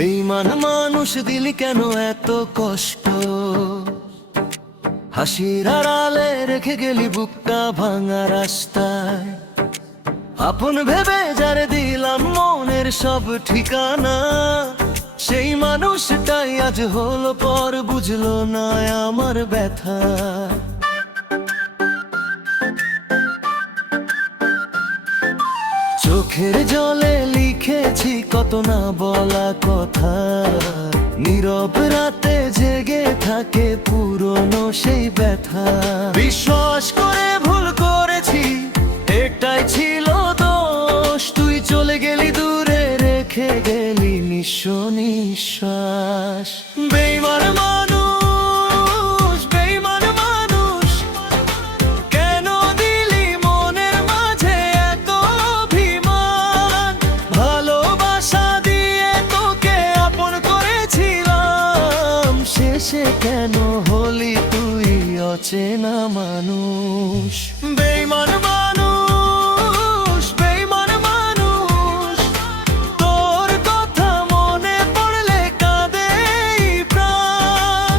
বেঈমান মানুষ দিলি কেন এত কষ্ট, হাসির আড়ালে রেখে গেলি বুকটা ভাঙা রাস্তায়। আপন ভেবে যারে দিলাম মনের সব ঠিকানা, সেই মানুষটাই আজ হলো পর, বুঝলো না আমার ব্যথা। চোখের জলে লিখেছি কত না বলা কথা, নীরব রাতে জেগে থাকে পুরনো সেই ব্যথা। বিশ্বাস করে ভুল করেছি, একটাই ছিল দোষ, তুই চলে গেলি দূরে রেখে গেলি নিঃস্ব নিঃশ্বাস। বেঈমান মানুষ, বেঈমান মানুষ, কেন দিলি মনের মাঝে এত অভিমান? ভালোবাসা দিয়ে তোকে আপন করেছিলাম, শেষে কেন হলি তুই অচেনা মানুষ। বেঈমান মানুষ, বেঈমান মানুষ, তোর কথা মনে পড়লে কাঁদে এই প্রাণ।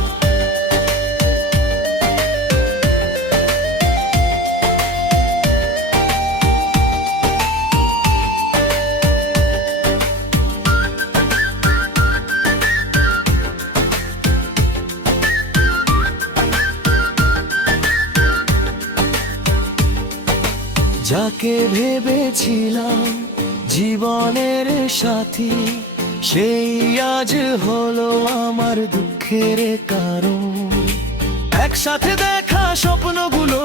যাকে ভেবেছিলাম জীবনের সাথী, সেই আজ হলো আমার দুঃখের কারণ। একসাথে দেখা স্বপ্নগুলো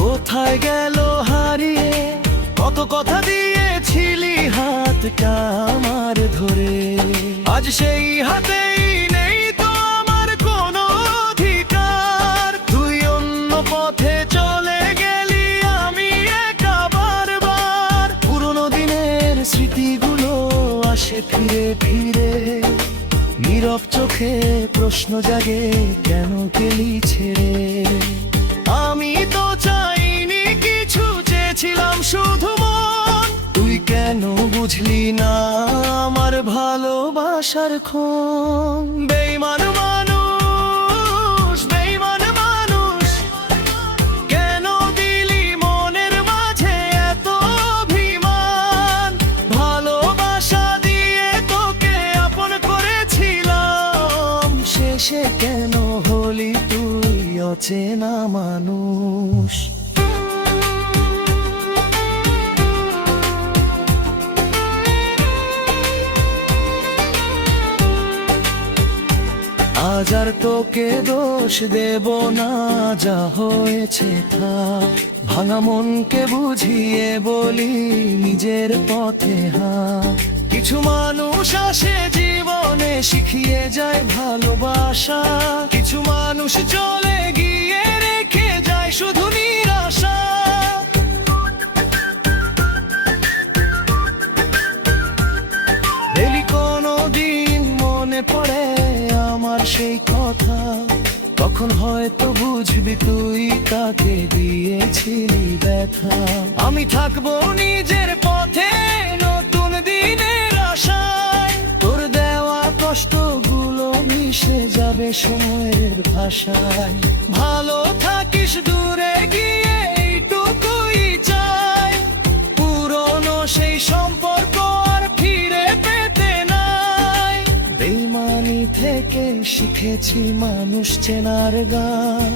কোথায় গেল হারিয়ে, কত কথা দিয়েছিলি হাতটা আমার ধরে, আজ সেই হাতেই নেই তো আমার কোনো অধিকার। তুই অন্য পথে চলে গেলি, আমি একা বারবার। পুরোনো দিনের স্মৃতিগুলো আসে ফিরে ফিরে, নীরব চোখে প্রশ্ন জাগে কেন গেলি ছেড়ে। আমি তো চাইনি কিছু, চেয়েছিলাম শুধু মন, তুই কেন বুঝলি না আমার ভালোবাসার ক্ষণ। বেঈমান মানুষ, বেঈমান মানুষ, কেন দিলি মনের মাঝে এত অভিমান? ভালোবাসা দিয়ে তোকে আপন করেছিলাম, শেষে কেন হলি তুই অচেনা মানুষ। আজ আর তোকে দোষ দেব না, যা হয়েছে থাক। ভাঙা মনকে বুঝিয়ে বলি নিজের পথে হাঁট। কিছু মানুষ আসে জীবনে শিখিয়ে যায় ভালোবাসা, কিছু মানুষ চলে গিয়ে রেখে যায় শুধু নিরাশা। এলি কোনো দিন মনে পড়ে আমার সেই কথা, তখন হয়তো বুঝবি তুই কাকে দিয়েছিলি ব্যথা। আমি থাকবো নিজের পথে নতুন দিনের আশায়, তোর দেওয়া কষ্টগুলো মিশে যাবে সময়ের ভাষায়। ভালো থাকিস দূরে গিয়ে এইটুকুই চাই, পুরনো সেই সম্পর্ক আর ফিরে পেতে নাই। বেঈমানি থেকে শিখেছি মানুষ চেনার গান,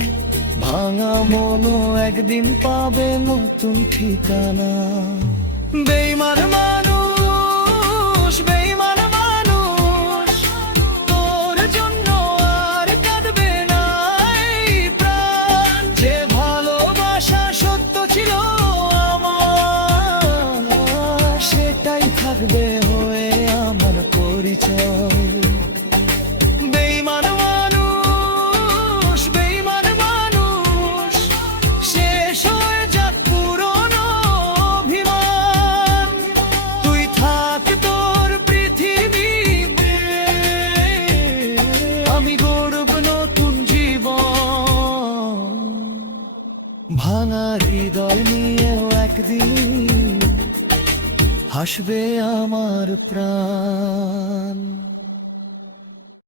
ভাঙা মনও একদিন পাবে নতুন ঠিকানা। বেঈমান মানুষ, বেঈমান মানুষ, তোর জন্য আর কাঁদবে না এই প্রাণ। যে ভালোবাসা সত্য ছিল আমার, সেটাই থাকবে হয়ে আমার পরিচয়। বেঈমান মানুষ, বেঈমান মানুষ, শেষ হয়ে যাক পুরনো অভিমান। তুই থাক তোর পৃথিবীতে, আমি গড়ব নতুন জীবন। ভাঙা হৃদয় নিয়েও একদিন হাসবে আমার প্রাণ।